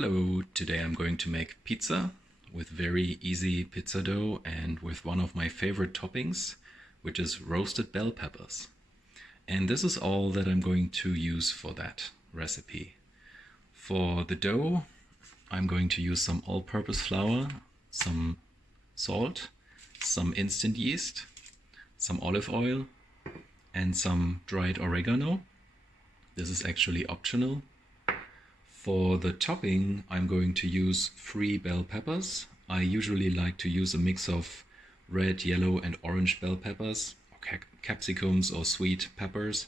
Hello, today I'm going to make pizza with very easy pizza dough and with one of my favorite toppings, which is roasted bell peppers. And this is all that I'm going to use for that recipe. For the dough, I'm going to use some all-purpose flour, some salt, some instant yeast, some olive oil, and some dried oregano. This is actually optional. For the topping, I'm going to use 3 bell peppers. I usually like to use a mix of red, yellow, and orange bell peppers, or capsicums or sweet peppers.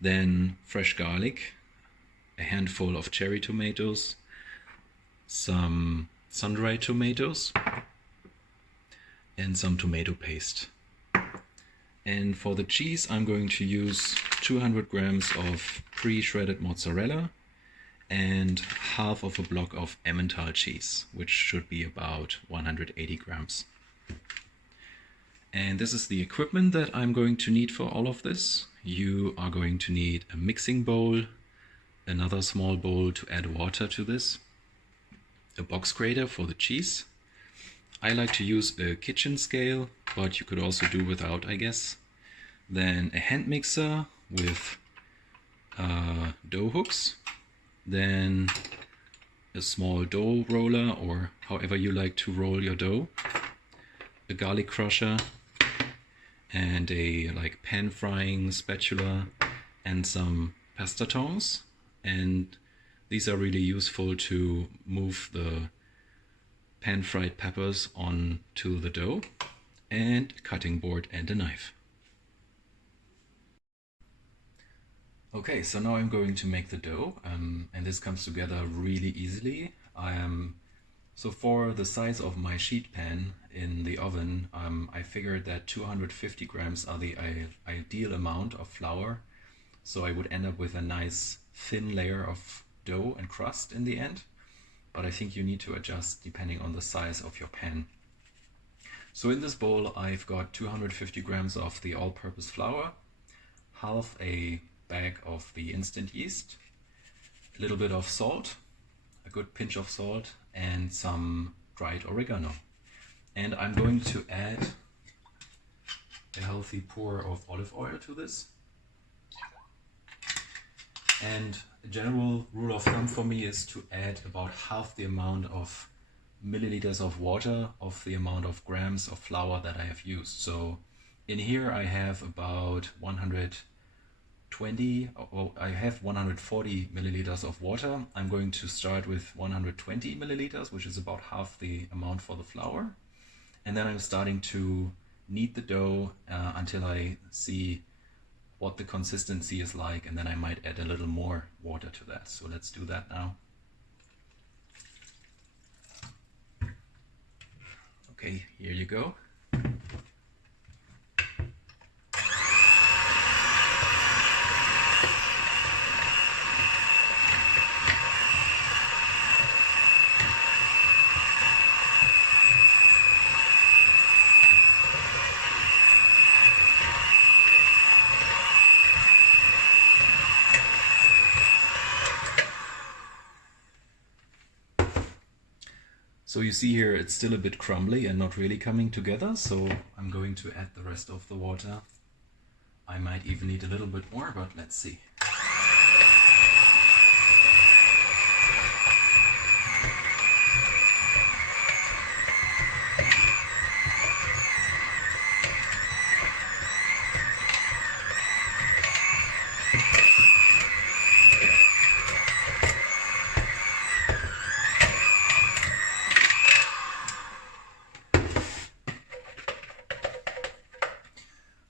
Then fresh garlic, a handful of cherry tomatoes, some sun-dried tomatoes, and some tomato paste. And for the cheese, I'm going to use 200 grams of pre-shredded mozzarella and half of a block of Emmental cheese, which should be about 180 grams. And this is the equipment that I'm going to need for all of this. You are going to need a mixing bowl, another small bowl to add water to this, a box grater for the cheese. I like to use a kitchen scale, but you could also do without, I guess. Then a hand mixer with dough hooks. Then a small dough roller, or however you like to roll your dough, a garlic crusher, and a pan frying spatula, and some pasta tongs. And these are really useful to move the pan fried peppers onto the dough, and a cutting board and a knife. Okay, so now I'm going to make the dough, and this comes together really easily. So for the size of my sheet pan in the oven, I figured that 250 grams are the ideal amount of flour. So I would end up with a nice thin layer of dough and crust in the end. But I think you need to adjust depending on the size of your pan. So in this bowl, I've got 250 grams of the all-purpose flour, half a bag of the instant yeast, a little bit of salt, a good pinch of salt, and some dried oregano. And I'm going to add a healthy pour of olive oil to this. And a general rule of thumb for me is to add about half the amount of milliliters of water of the amount of grams of flour that I have used. So in here I have about 140 milliliters of water. I'm going to start with 120 milliliters, which is about half the amount for the flour. And then I'm starting to knead the dough until I see what the consistency is like, and then I might add a little more water to that. So let's do that now. Okay, here you go. So you see here it's still a bit crumbly and not really coming together, so I'm going to add the rest of the water. I might even need a little bit more, but let's see.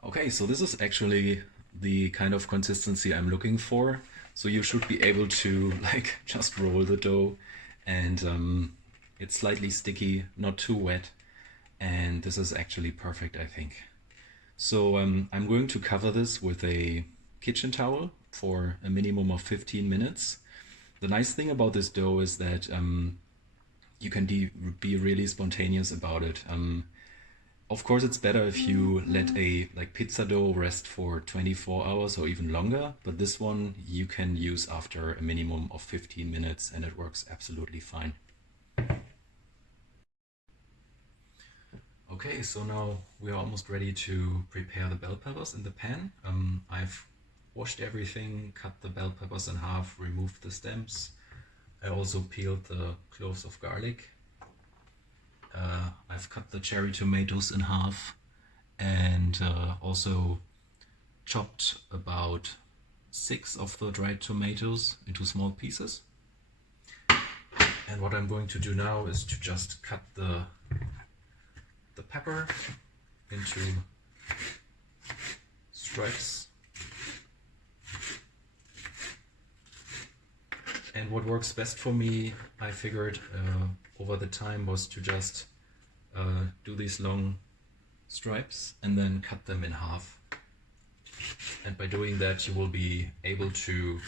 Okay, so this is actually the kind of consistency I'm looking for. So you should be able to just roll the dough, and it's slightly sticky, not too wet, and this is actually perfect, I think. So I'm going to cover this with a kitchen towel for a minimum of 15 minutes. The nice thing about this dough is that you can be really spontaneous about it. Of course, it's better if you let a pizza dough rest for 24 hours or even longer, but this one you can use after a minimum of 15 minutes and it works absolutely fine. Okay, so now we are almost ready to prepare the bell peppers in the pan. I've washed everything, cut the bell peppers in half, removed the stems. I also peeled the cloves of garlic. I've cut the cherry tomatoes in half and also chopped about 6 of the dried tomatoes into small pieces. And what I'm going to do now is to just cut the pepper into stripes. And what works best for me, I figured over the time, was to just do these long stripes and then cut them in half. And by doing that, you will be able to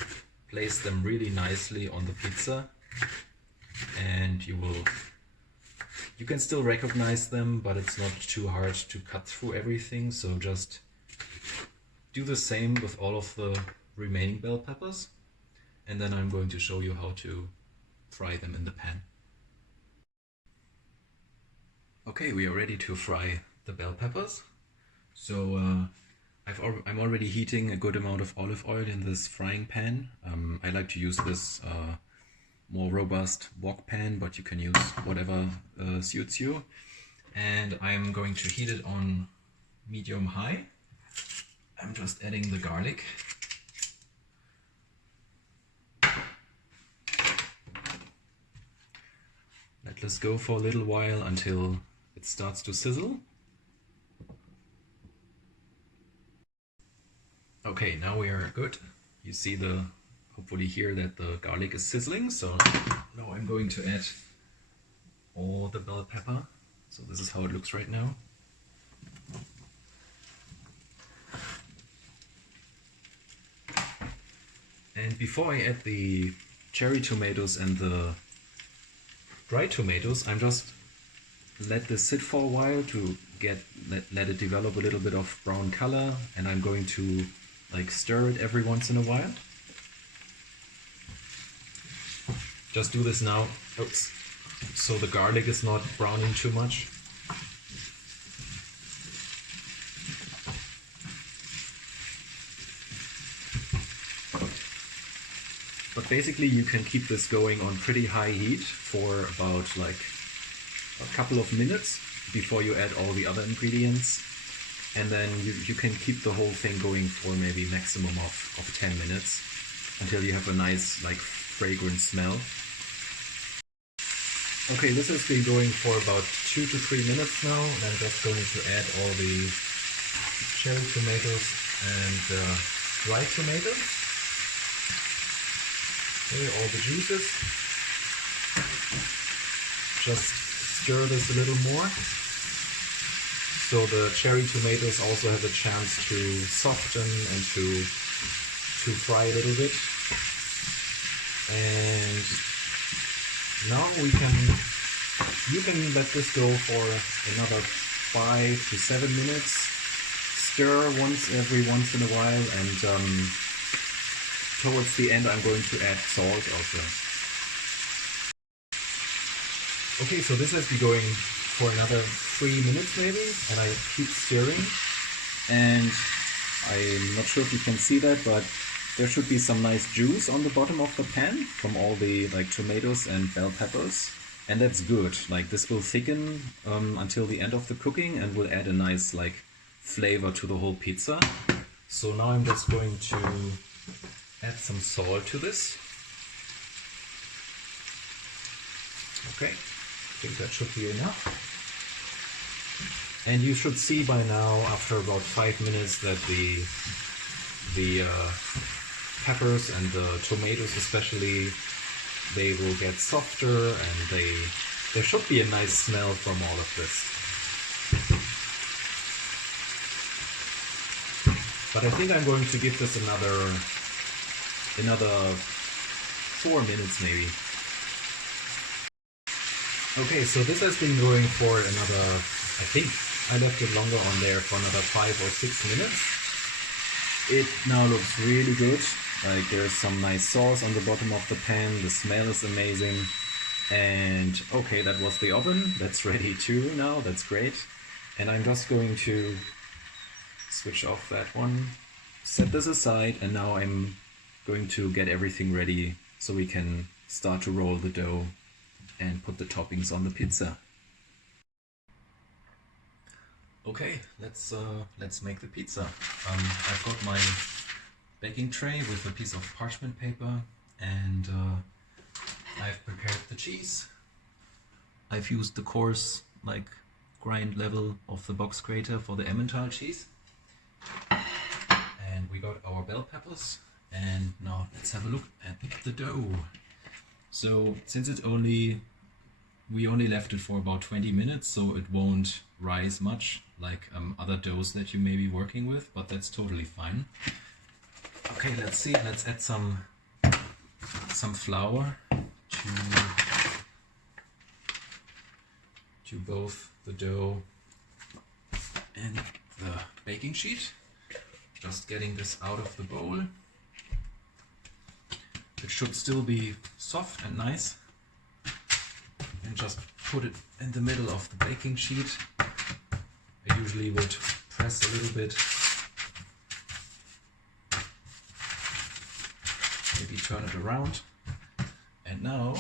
place them really nicely on the pizza, and you can still recognize them, but it's not too hard to cut through everything. So just do the same with all of the remaining bell peppers, and then I'm going to show you how to fry them in the pan. Okay, we are ready to fry the bell peppers. So I'm already heating a good amount of olive oil in this frying pan. I like to use this more robust wok pan, but you can use whatever suits you. And I'm going to heat it on medium-high. I'm just adding the garlic. Let this go for a little while until it starts to sizzle. Okay, now we are good. You see hopefully here that the garlic is sizzling. So now I'm going to add all the bell pepper. So this is how it looks right now. And before I add the cherry tomatoes and the dried tomatoes, I'm just let this sit for a while to let it develop a little bit of brown color, and I'm going to stir it every once in a while. Just do this now, oops, so the garlic is not browning too much. But basically you can keep this going on pretty high heat for about a couple of minutes before you add all the other ingredients. And then you can keep the whole thing going for maybe maximum of 10 minutes until you have a nice fragrant smell. Okay, this has been going for about 2 to 3 minutes now, and I'm just going to add all the cherry tomatoes and dried tomatoes. Okay, all the juices. Just stir this a little more, so the cherry tomatoes also have a chance to soften and to fry a little bit. And now you can let this go for another 5 to 7 minutes. Stir every once in a while, and towards the end I'm going to add salt also. Okay, so this has been going for another 3 minutes maybe, and I keep stirring. And I'm not sure if you can see that, but there should be some nice juice on the bottom of the pan from all the tomatoes and bell peppers. And that's good. This will thicken until the end of the cooking and will add a nice flavor to the whole pizza. So now I'm just going to add some salt to this. Okay, I think that should be enough. And you should see by now, after about 5 minutes, that the peppers and the tomatoes especially, they will get softer, and there should be a nice smell from all of this. But I think I'm going to give this another 4 minutes maybe. Okay, so this has been going for another, I think, I left it longer on there for another 5 or 6 minutes. It now looks really good. Like there's some nice sauce on the bottom of the pan. The smell is amazing. And okay, that was the oven. That's ready too now. That's great. And I'm just going to switch off that one, set this aside, and now I'm going to get everything ready so we can start to roll the dough and put the toppings on the pizza. Okay, let's make the pizza. I've got my baking tray with a piece of parchment paper, and I've prepared the cheese. I've used the coarse, like, grind level of the box grater for the Emmental cheese. And we got our bell peppers, and now let's have a look at the dough. So since we only left it for about 20 minutes, so it won't rise much like other doughs that you may be working with, but that's totally fine. Okay, let's see. Let's add some flour to both the dough and the baking sheet. Just getting this out of the bowl. It should still be soft and nice. And just put it in the middle of the baking sheet. I usually would press a little bit. Maybe turn it around. And now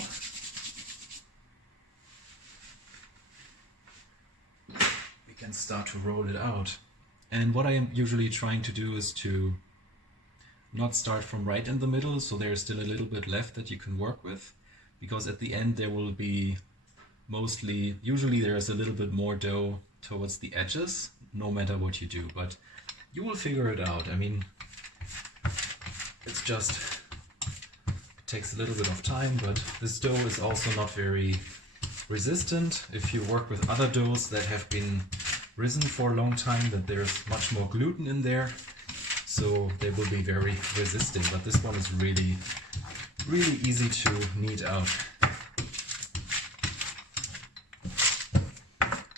we can start to roll it out. And what I am usually trying to do is to not start from right in the middle, so there's still a little bit left that you can work with, because at the end there will be usually there's a little bit more dough towards the edges, no matter what you do, but you will figure it out. I mean, it takes a little bit of time, but this dough is also not very resistant. If you work with other doughs that have been risen for a long time, that there's much more gluten in there, so they will be very resistant, but this one is really easy to knead out.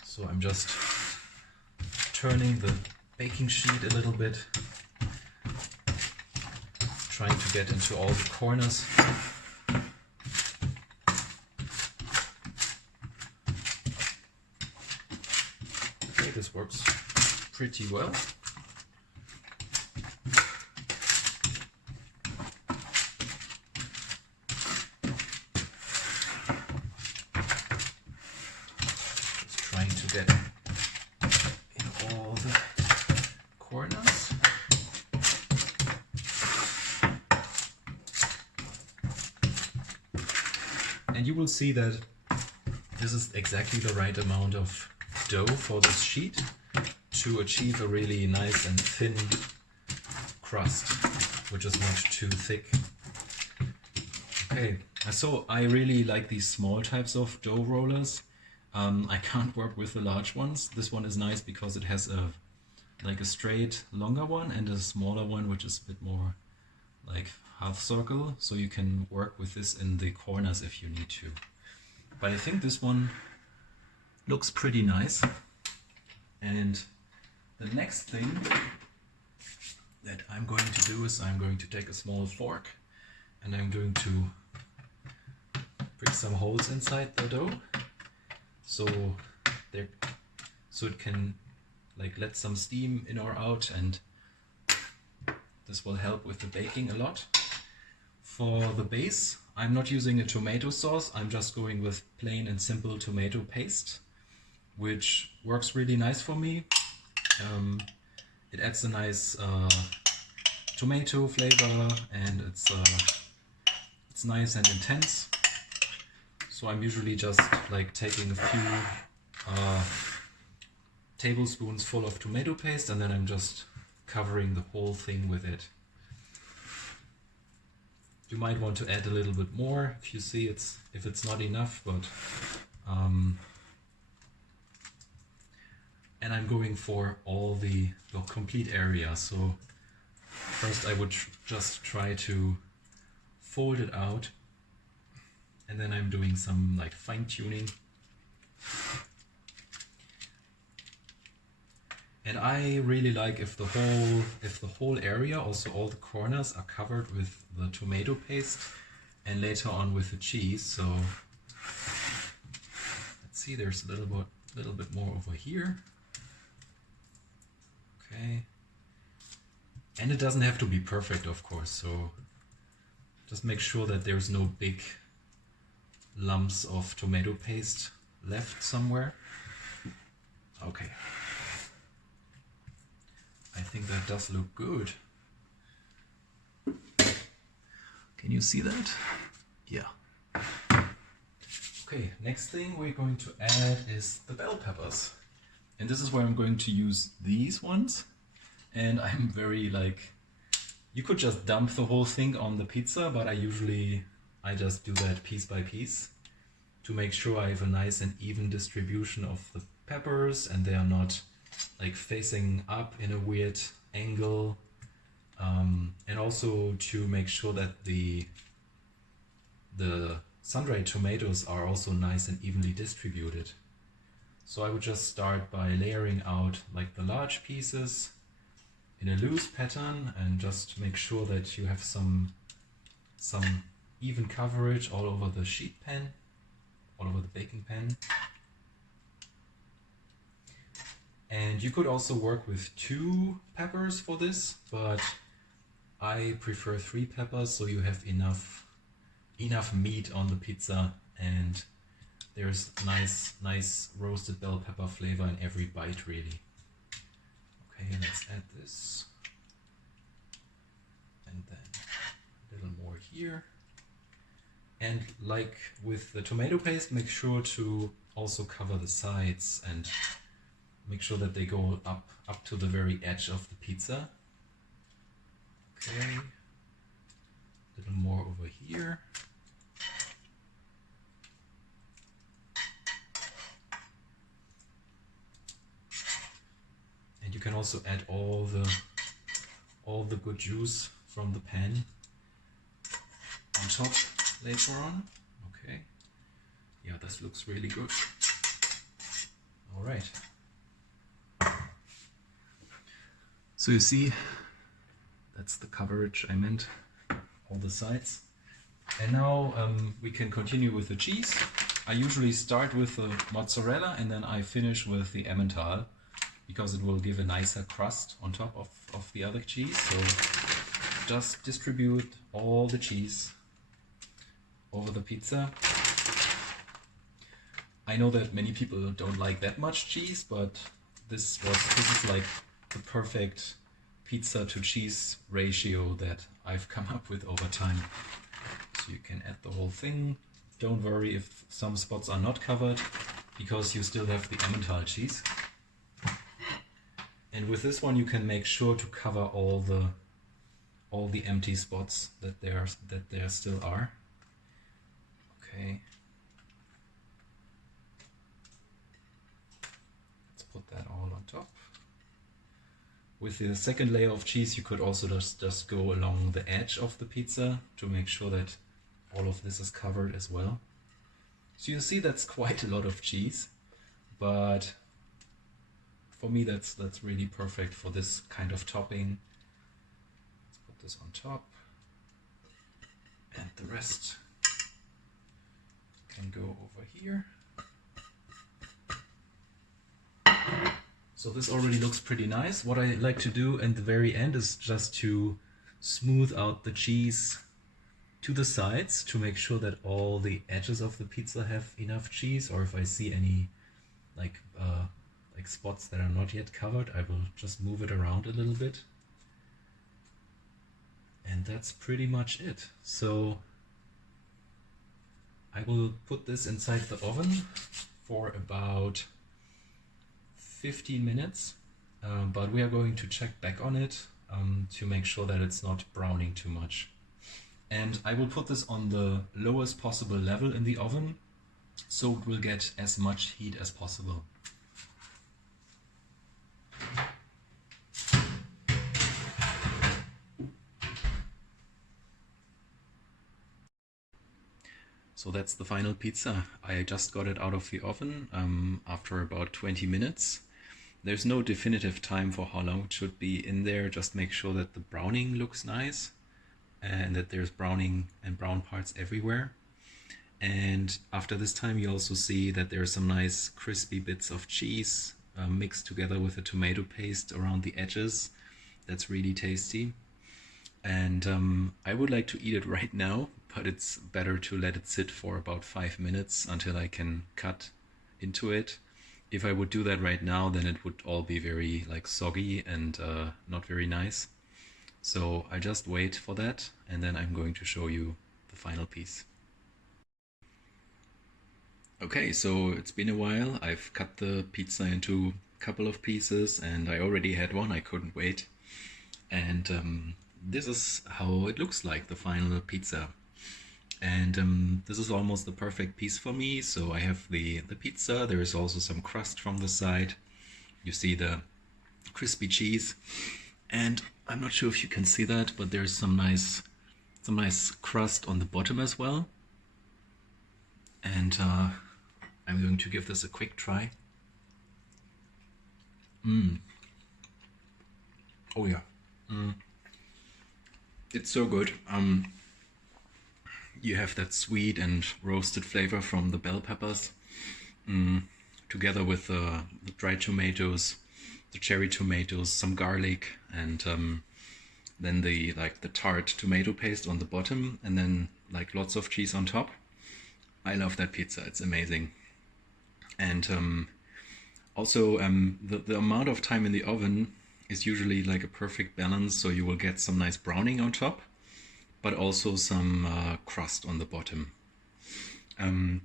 So I'm just turning the baking sheet a little bit, trying to get into all the corners. Okay, this works pretty well. Trying to get in all the corners. And you will see that this is exactly the right amount of dough for this sheet to achieve a really nice and thin crust, which is not too thick. Okay, so I really like these small types of dough rollers. I can't work with the large ones. This one is nice because it has a straight longer one and a smaller one which is a bit more like half circle, so you can work with this in the corners if you need to. But I think this one looks pretty nice. And the next thing that I'm going to do is I'm going to take a small fork and I'm going to prick some holes inside the dough, so it can let some steam in or out, and this will help with the baking a lot. For the base, I'm not using a tomato sauce, I'm just going with plain and simple tomato paste, which works really nice for me. It adds a nice tomato flavor, and it's nice and intense. So I'm usually just taking a few tablespoons full of tomato paste, and then I'm just covering the whole thing with it. You might want to add a little bit more if you see if it's not enough, but and I'm going for all the complete area. So first I would just try to fold it out, and then I'm doing some fine tuning. And I really like if the whole area, also all the corners, are covered with the tomato paste and later on with the cheese. So let's see, there's a little bit more over here. Okay. And it doesn't have to be perfect, of course, so just make sure that there's no big lumps of tomato paste left somewhere. Okay. I think that does look good. Can you see that? Yeah. Okay, next thing we're going to add is the bell peppers. And this is where I'm going to use these ones. And I'm very you could just dump the whole thing on the pizza, but I just do that piece by piece to make sure I have a nice and even distribution of the peppers and they are not facing up in a weird angle. And also to make sure that the sun-dried tomatoes are also nice and evenly distributed. So I would just start by layering out the large pieces in a loose pattern and just make sure that you have some even coverage all over the sheet pan, all over the baking pan. And you could also work with 2 peppers for this, but I prefer 3 peppers so you have enough meat on the pizza and there's nice roasted bell pepper flavor in every bite really. Okay, let's add this. And then a little more here. And like with the tomato paste, make sure to also cover the sides and make sure that they go up to the very edge of the pizza. Okay, a little more over here. And you can also add all the good juice from the pan on top later on. Okay, yeah, this looks really good. All right. So you see, that's the coverage I meant, all the sides. And now we can continue with the cheese. I usually start with the mozzarella and then I finish with the Emmental because it will give a nicer crust on top of the other cheese. So just distribute all the cheese over the pizza. I know that many people don't like that much cheese, but this is like the perfect pizza to cheese ratio that I've come up with over time. So you can add the whole thing. Don't worry if some spots are not covered because you still have the Emmental cheese. And with this one you can make sure to cover all the empty spots that there still are. Okay. Let's put that all on top. With the second layer of cheese you could also just go along the edge of the pizza to make sure that all of this is covered as well. So you see that's quite a lot of cheese, but for me that's really perfect for this kind of topping. Let's put this on top and the rest can go over here. So this already looks pretty nice. What I like to do in the very end is just to smooth out the cheese to the sides to make sure that all the edges of the pizza have enough cheese, or if I see any like spots that are not yet covered, I will just move it around a little bit. And that's pretty much it. So I will put this inside the oven for about 15 minutes, but we are going to check back on it to make sure that it's not browning too much. And I will put this on the lowest possible level in the oven so it will get as much heat as possible. So that's the final pizza. I just got it out of the oven after about 20 minutes. There's no definitive time for how long it should be in there. Just make sure that the browning looks nice and that there's browning and brown parts everywhere. And after this time, you also see that there are some nice crispy bits of cheese mixed together with the tomato paste around the edges. That's really tasty. And I would like to eat it right now, but it's better to let it sit for about 5 minutes until I can cut into it. If I would do that right now, then it would all be very like soggy and not very nice. So I just wait for that, and then I'm going to show you the final piece. Okay, so it's been a while. I've cut the pizza into a couple of pieces, and I already had one. I couldn't wait. And this is how it looks like, the final pizza. And this is almost the perfect piece for me. So I have the pizza. There is also some crust from the side. You see the crispy cheese. And I'm not sure if you can see that, but there's some nice crust on the bottom as well. And I'm going to give this a quick try. Oh yeah. It's so good. You have that sweet and roasted flavor from the bell peppers, together with the dried tomatoes, the cherry tomatoes, some garlic, and then the tart tomato paste on the bottom, and then like lots of cheese on top. I love that pizza. It's amazing. And also, the amount of time in the oven is usually like a perfect balance, so you will get some nice browning on top, but also some crust on the bottom. And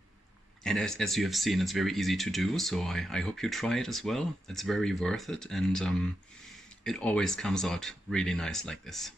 as you have seen, it's very easy to do, so I hope you try it as well. It's very worth it, and it always comes out really nice like this.